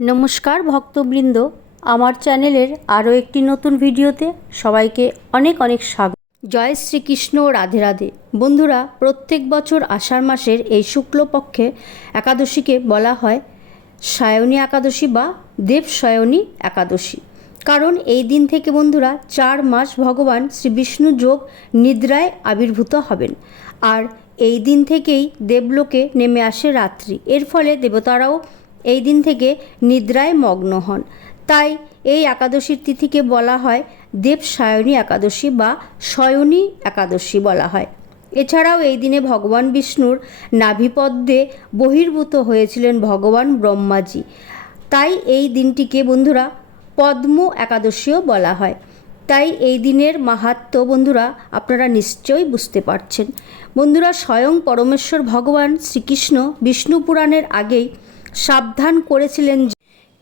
নমস্কার ভক্তবৃন্দ। আমার চ্যানেলের আরও একটি নতুন ভিডিওতে সবাইকে অনেক অনেক স্বাগত। জয় শ্রীকৃষ্ণ, রাধে রাধে। বন্ধুরা, প্রত্যেক বছর আষাঢ় মাসের এই শুক্লপক্ষে একাদশীকে বলা হয় সায়নী একাদশী বা দেব সায়নী একাদশী। কারণ এই দিন থেকে বন্ধুরা চার মাস ভগবান শ্রী বিষ্ণু যোগ নিদ্রায় আবির্ভূত হবেন। আর এই দিন থেকেই দেবলোকে নেমে আসে রাত্রি। এর ফলে দেবতারাও এই দিন থেকে নিদ্রায় মগ্ন হন। তাই এই একাদশীর তিথিকে বলা হয় দেব সায়নী একাদশী বা শয়নী একাদশী বলা হয়। এছাড়াও এই দিনে ভগবান বিষ্ণুর নাভিপদ্মে বহির্ভূত হয়েছিলেন ভগবান ব্রহ্মাজি। তাই এই দিনটিকে বন্ধুরা পদ্ম একাদশীও বলা হয়। তাই এই দিনের মাহাত্ম বন্ধুরা আপনারা নিশ্চয়ই বুঝতে পারছেন। বন্ধুরা স্বয়ং পরমেশ্বর ভগবান শ্রীকৃষ্ণ বিষ্ণু পুরাণের আগেই সাবধান করেছিলেন যে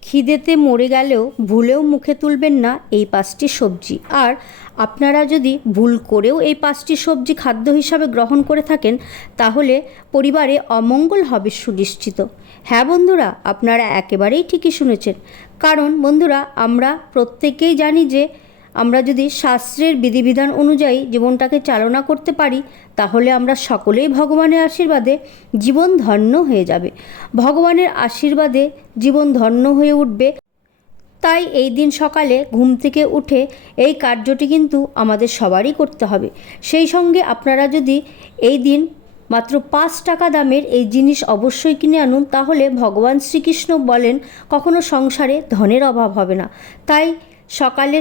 খিদেতে মরে গেলেও ভুলেও মুখে তুলবেন না এই পাঁচটি সবজি। আর আপনারা যদি ভুল করেও এই পাঁচটি সবজি খাদ্য হিসাবে গ্রহণ করে থাকেন, তাহলে পরিবারে অমঙ্গল হবে সুনিশ্চিত। হ্যাঁ বন্ধুরা, আপনারা একেবারেই ঠিকই শুনেছেন। কারণ বন্ধুরা, আমরা প্রত্যেকেই জানি যে আমরা যদি শাস্ত্রের বিধিবিধান অনুযায়ী জীবনটাকে চালনা করতে পারি, তাহলে আমরা সকলেই ভগবানের আশীর্বাদে জীবন ধন্য হয়ে যাবে। ভগবানের আশীর্বাদে জীবন ধন্য হয়ে উঠবে। তাই এই দিন সকালে ঘুম থেকে উঠে এই কার্যটি কিন্তু আমাদের সবারই করতে হবে। সেই সঙ্গে আপনারা যদি এই দিন মাত্র পাঁচ টাকা দামের এই জিনিস অবশ্যই কিনে আনুন, তাহলে ভগবান শ্রীকৃষ্ণ বলেন, কখনো সংসারে ধনের অভাব হবে না। তাই সকালে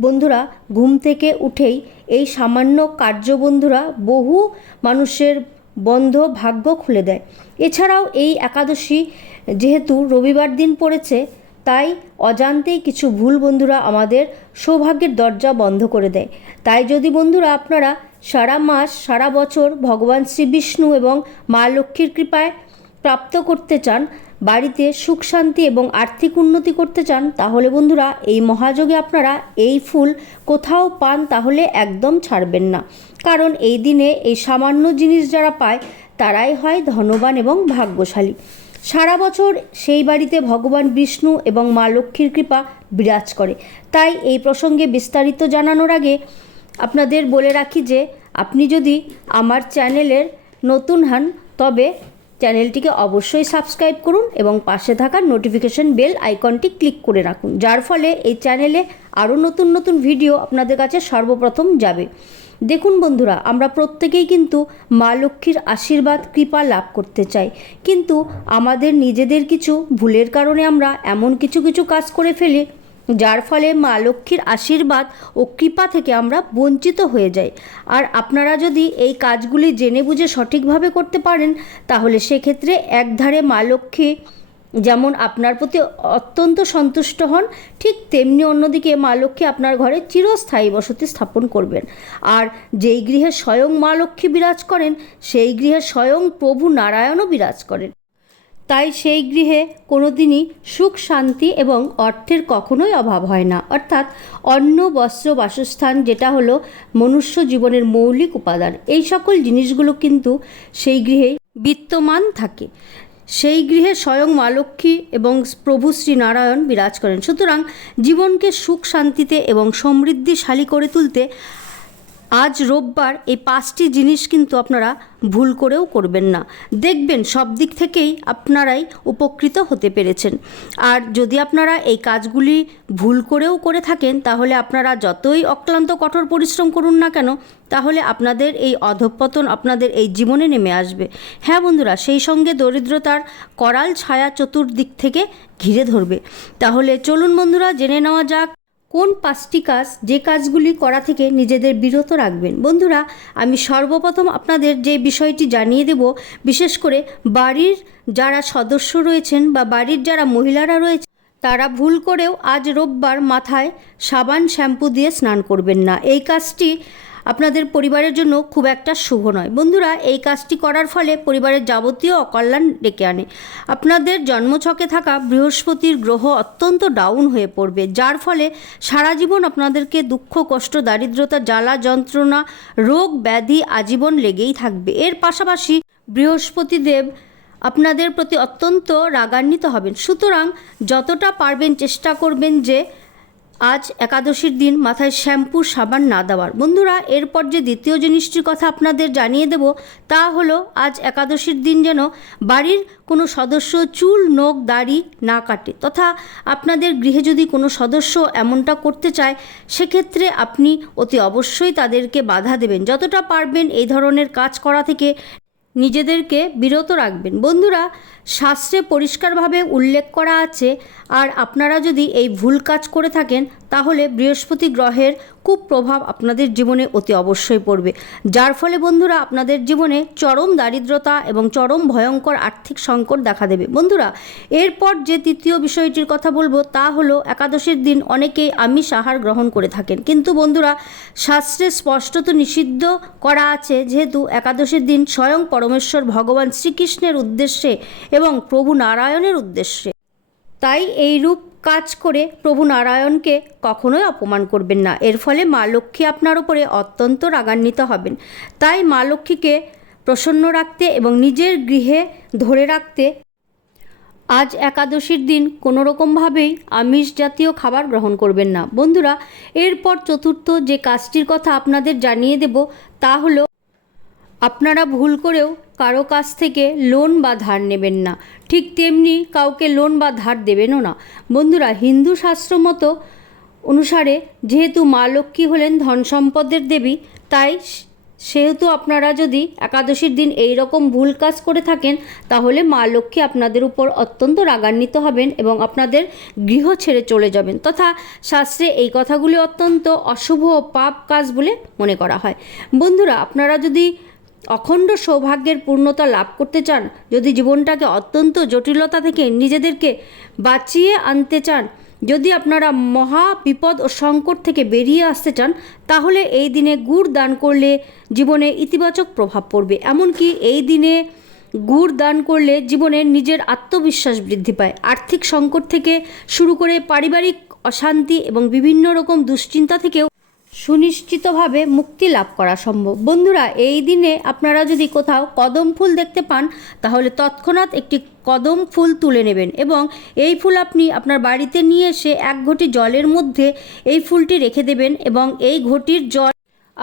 বন্ধুরা, ঘুম থেকে উঠেই এই সামান্য কার্য বন্ধুরা বহু মানুষের বন্ধ ভাগ্য খুলে দেয়। এছাড়াও এই একাদশী যেহেতু রবিবার দিন পড়েছে, তাই অজান্তেই কিছু ভুল বন্ধুরা আমাদের সৌভাগ্যের দরজা বন্ধ করে দেয়। তাই যদি বন্ধুরা আপনারা সারা মাস, সারা বছর ভগবান শ্রী বিষ্ণু এবং মা লক্ষ্মীর কৃপায় প্রাপ্ত করতে চান বাড়িতে সুখ, শান্তি এবং আর্থিক উন্নতি করতে চান, তাহলে বন্ধুরা এই মহাযোগে আপনারা এই ফুল কোথাও পান তাহলে একদম ছাড়বেন না। কারণ এই দিনে এই সামান্য জিনিস যারা পায়, তারাই হয় ধনবান এবং ভাগ্যশালী। সারা বছর সেই বাড়িতে ভগবান বিষ্ণু এবং মা লক্ষ্মীর কৃপা বিরাজ করে। তাই এই প্রসঙ্গে বিস্তারিত জানানোর আগে আপনাদের বলে রাখি যে, আপনি যদি আমার চ্যানেলের নতুন হন, তবে চ্যানেলটিকে অবশ্যই সাবস্ক্রাইব করুন এবং পাশে থাকা নোটিফিকেশন বেল আইকনটি ক্লিক করে রাখুন, যার ফলে এই চ্যানেলে আরও নতুন নতুন ভিডিও আপনাদের কাছে সর্বপ্রথম যাবে। দেখুন বন্ধুরা, আমরা প্রত্যেকেই কিন্তু মা লক্ষ্মীর আশীর্বাদ, কৃপা লাভ করতে চাই। কিন্তু আমাদের নিজেদের কিছু ভুলের কারণে আমরা এমন কিছু কিছু কাজ করে ফেলি যার ফলে মা লক্ষ্মীর আশীর্বাদ ও কৃপা থেকে আমরা বঞ্চিত হয়ে যাই। আর আপনারা যদি এই কাজগুলি জেনে বুঝে সঠিকভাবে করতে পারেন, তাহলে সেক্ষেত্রে একধারে মা লক্ষ্মী যেমন আপনার প্রতি অত্যন্ত সন্তুষ্ট হন, ঠিক তেমনি অন্যদিকে মা লক্ষ্মী আপনার ঘরে চিরস্থায়ী বসতি স্থাপন করবেন। আর যেই গৃহে স্বয়ং মা লক্ষ্মী বিরাজ করেন, সেই গৃহে স্বয়ং প্রভু নারায়ণও বিরাজ করেন। তাই সেই গৃহে কোনোদিনই সুখ, শান্তি এবং অর্থের কখনোই অভাব হয় না। অর্থাৎ অন্ন, বস্ত্র, বাসস্থান যেটা হলো মনুষ্য জীবনের মৌলিক উপাদান, এই সকল জিনিসগুলো কিন্তু সেই গৃহে বিত্তমান থাকে। সেই গৃহে স্বয়ং মা লক্ষ্মী এবং প্রভু শ্রী নারায়ণ বিরাজ করেন। সুতরাং জীবনকে সুখ, শান্তিতে এবং সমৃদ্ধিশালী করে তুলতে আজ রোববার এই পাঁচটি জিনিস কিন্তু আপনারা ভুল করেও করবেন না। দেখবেন সব দিক থেকেই আপনারাই উপকৃত হতে পেরেছেন। আর যদি আপনারা এই কাজগুলি ভুল করেও করে থাকেন, তাহলে আপনারা যতই অক্লান্ত কঠোর পরিশ্রম করুন না কেন, তাহলে আপনাদের এই অধঃপতন আপনাদের এই জীবনে নেমে আসবে। হ্যাঁ বন্ধুরা, সেই সঙ্গে দরিদ্রতার করাল ছায়া চতুর্দিক থেকে ঘিরে ধরবে। তাহলে চলুন বন্ধুরা, জেনে নেওয়া যাক কোন পাঁচটি কাজ যে কাজগুলি করা থেকে নিজেদের বিরত রাখবেন? বন্ধুরা, আমি সর্বপ্রথম আপনাদের যে বিষয়টি জানিয়ে দেব, বিশেষ করে বাড়ির যারা সদস্য রয়েছেন বা বাড়ির যারা মহিলারা রয়েছে তারা ভুল করেও আজ রোববার মাথায় সাবান শ্যাম্পু দিয়ে স্নান করবেন না। এই কাজটি আপনাদের পরিবারের জন্য খুব একটা শুভ নয়। বন্ধুরা, এই কাজটি করার ফলে পরিবারের যাবতীয় অকল্যাণ ডেকে আনে। আপনাদের জন্মছকে থাকা বৃহস্পতির গ্রহ অত্যন্ত ডাউন হয়ে পড়বে, যার ফলে সারা জীবন আপনাদেরকে দুঃখ, কষ্ট, দারিদ্রতা, জ্বালা, যন্ত্রণা, রোগ, ব্যাধি আজীবন লেগেই থাকবে। এর পাশাপাশি বৃহস্পতিদেব আপনাদের প্রতি অত্যন্ত রাগান্বিত হবেন। সুতরাং যতটা পারবেন চেষ্টা করবেন যে আজ একাদশীর দিন মাথায় শ্যাম্পু, সাবান না দেওয়ার। বন্ধুরা, এরপর যে দ্বিতীয় জিনিসটির কথা আপনাদের জানিয়ে দেব, তা হলো আজ একাদশীর দিন যেন বাড়ির কোনো সদস্য চুল, নখ, দাড়ি না কাটে। তথা আপনাদের গৃহে যদি কোনো সদস্য এমনটা করতে চায়, সেক্ষেত্রে আপনি অতি অবশ্যই তাদেরকে বাধা দেবেন। যতটা পারবেন এই ধরনের কাজ করা থেকে নিজেদেরকে বিরত রাখবেন। বন্ধুরা, শাস্ত্রে পরিষ্কারভাবে উল্লেখ করা আছে, আর আপনারা যদি এই ভুল কাজ করে থাকেন তাহলে বৃহস্পতি গ্রহের কুপ্রভাব আপনাদের জীবনে অতি অবশ্যই পড়বে। যার ফলে বন্ধুরা, আপনাদের জীবনে চরম দারিদ্রতা এবং চরম ভয়ঙ্কর আর্থিক সংকট দেখা দেবে। বন্ধুরা, এরপর যে তৃতীয় বিষয়টির কথা বলব, তা হলো একাদশীর দিন অনেকেই আমিষ আহার গ্রহণ করে থাকেন। কিন্তু বন্ধুরা, শাস্ত্রে স্পষ্টত নিষিদ্ধ করা আছে যেহেতু একাদশীর দিন স্বয়ং পরমেশ্বর ভগবান শ্রীকৃষ্ণের উদ্দেশ্যে এবং প্রভু নারায়ণের উদ্দেশ্যে। তাই এই রূপ কাজ করে প্রভু নারায়ণকে কখনোই অপমান করবেন না। এর ফলে মা লক্ষ্মী আপনার উপরে অত্যন্ত রাগান্বিত হবেন। তাই মা লক্ষ্মীকে প্রসন্ন রাখতে এবং নিজের গৃহে ধরে রাখতে আজ একাদশীর দিন কোনো রকমভাবেই আমিষ জাতীয় খাবার গ্রহণ করবেন না। বন্ধুরা, এরপর চতুর্থ যে কাজটির কথা আপনাদের জানিয়ে দেব, তা হলো আপনারা ভুল করেও কারও কাছ থেকে লোন বা ধার নেবেন না। ঠিক তেমনি কাউকে লোন বা ধার দেবেনও না। বন্ধুরা, হিন্দু শাস্ত্র মতো অনুসারে যেহেতু মা লক্ষ্মী হলেন ধন সম্পদের দেবী, তাই সেহেতু আপনারা যদি একাদশীর দিন এই রকম ভুল কাজ করে থাকেন, তাহলে মা লক্ষ্মী আপনাদের উপর অত্যন্ত রাগান্বিত হবেন এবং আপনাদের গৃহ ছেড়ে চলে যাবেন। তথা শাস্ত্রে এই কথাগুলি অত্যন্ত অশুভ পাপ কাজ বলে মনে করা হয়। বন্ধুরা, আপনারা যদি অখণ্ড সৌভাগ্যের পূর্ণতা লাভ করতে চান, যদি জীবনটাকে অত্যন্ত জটিলতা থেকে নিজেদেরকে বাঁচিয়ে আনতে চান, যদি আপনারা মহা বিপদ ও সংকট থেকে বেরিয়ে আসতে চান, তাহলে এই দিনে গুড় দান করলে জীবনে ইতিবাচক প্রভাব পড়বে। এমনকি এই দিনে গুড় দান করলে জীবনে নিজের আত্মবিশ্বাস বৃদ্ধি পায়। আর্থিক সংকট থেকে শুরু করে পারিবারিক অশান্তি এবং বিভিন্ন রকম দুশ্চিন্তা থেকেও সুনিশ্চিতভাবে মুক্তি লাভ করা সম্ভব। বন্ধুরা, এই দিনে আপনারা যদি কোথাও কদম ফুল দেখতে পান, তাহলে তৎক্ষণাৎ একটি কদম ফুল তুলে নেবেন এবং এই ফুল আপনি আপনার বাড়িতে নিয়ে এসে এক ঘটি জলের মধ্যে এই ফুলটি রেখে দেবেন এবং এই ঘটির জল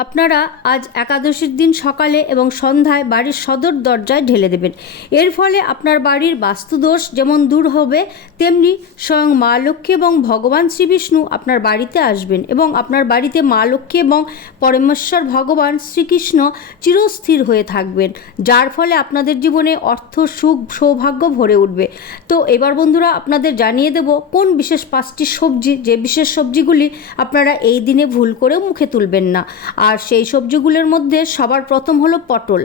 আপনারা আজ একাদশীর দিন সকালে এবং সন্ধ্যায় বাড়ির সদর দরজায় ঢেলে দেবেন। এর ফলে আপনার বাড়ির বাস্তুদোষ যেমন দূর হবে, তেমনি স্বয়ং মা লক্ষ্মী এবং ভগবান শ্রীবিষ্ণু আপনার বাড়িতে আসবেন এবং আপনার বাড়িতে মা লক্ষ্মী এবং পরমেশ্বর ভগবান শ্রীকৃষ্ণ চিরস্থির হয়ে থাকবেন, যার ফলে আপনাদের জীবনে অর্থ, সুখ, সৌভাগ্য ভরে উঠবে। তো এবার বন্ধুরা আপনাদের জানিয়ে দেব কোন বিশেষ পাঁচটি সবজি, যে বিশেষ সবজিগুলি আপনারা এই দিনে ভুল করেও মুখে তুলবেন না। আর সেই সবজিগুলোর মধ্যে সবার প্রথম হলো পটল।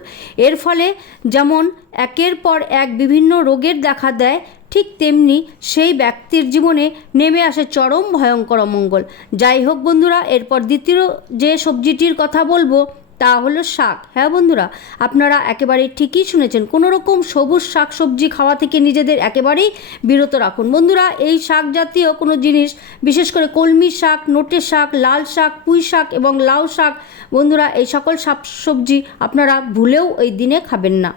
এর ফলে যেমন একের পর এক বিভিন্ন রোগের দেখা দেয়, ঠিক তেমনি সেই ব্যক্তির জীবনে নেমে আসে চরম ভয়ঙ্কর অমঙ্গল। যাই হোক বন্ধুরা, এরপর দ্বিতীয় যে সবজিটির কথা বলব তা হলো শাক। হ্যাঁ বন্ধুরা, আপনারা একেবারে ঠিকই শুনেছেন। কোনো রকম সবুজ শাক সবজি খাওয়া থেকে নিজেদের একেবারেই বিরত রাখুন। বন্ধুরা, এই শাক জাতীয় কোনো জিনিস, বিশেষ করে কলমি শাক, নোটে শাক, লাল শাক, পুঁই শাক এবং লাউ শাক, বন্ধুরা, এই সকল শাক সবজি আপনারা ভুলেও এই দিনে খাবেন না।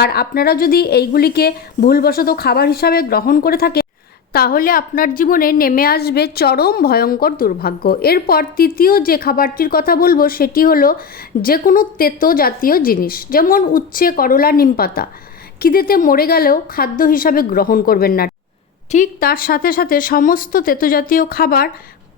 আর আপনারা যদি এইগুলিকে ভুলবশত খাবার হিসাবে গ্রহণ করে থাকেন তাহলে আপনার জীবনে নেমে আসবে চরম ভয়ঙ্কর দুর্ভাগ্য। এরপর তৃতীয় যে খাবারটির কথা বলব, সেটি হলো যে কোনো তেতো জাতীয় জিনিস, যেমন উচ্ছে, করলা নিমপাতা খিদেতে মরে গেলেও খাদ্য হিসাবে গ্রহণ করবেন না। ঠিক তার সাথে সাথে সমস্ত তেতো জাতীয় খাবার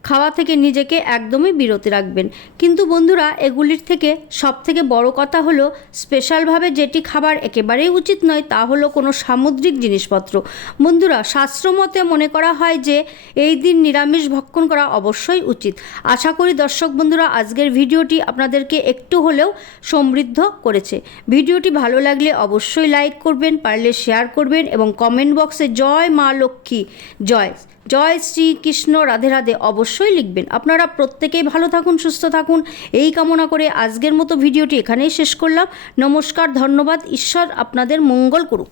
খাওয়া থেকে নিজেকে একদমই বিরতি রাখবেন। কিন্তু বন্ধুরা, এগুলির থেকে সব থেকে বড় কথা হলো, স্পেশালভাবে যেটি খাবার একেবারেই উচিত নয়, তা হলো কোনো সামুদ্রিক জিনিসপত্র। বন্ধুরা, শাস্ত্রমতে মনে করা হয় যে, এই দিন নিরামিষ ভক্ষণ করা অবশ্যই উচিত। আশা করি দর্শক বন্ধুরা, আজকের ভিডিওটি আপনাদেরকে একটু হলেও সমৃদ্ধ করেছে। ভিডিওটি ভালো লাগলে অবশ্যই লাইক করবেন, পারলে শেয়ার করবেন এবং কমেন্ট বক্সে জয় মা লক্ষ্মী, জয়। জয় শ্রীকৃষ্ণ রাধে রাধে অবশ্যই লিখবেন। আপনারা প্রত্যেকেই ভালো থাকুন, সুস্থ থাকুন। এই কামনা করে আজকের মতো ভিডিওটি এখানেই শেষ করলাম। নমস্কার, ধন্যবাদ। ঈশ্বর আপনাদের মঙ্গল করুক।